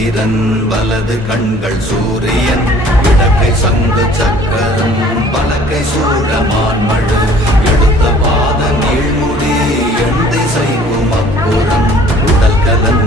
சந்திரன் வலது கண்கள் சூரியன் இடக்கை சங்கு சக்கரம் பலக்கை சூழமான் மழு எடுத்த பாத நீழ்முடி எண் திசைக்கும் அப்புறம் உடல் கலன்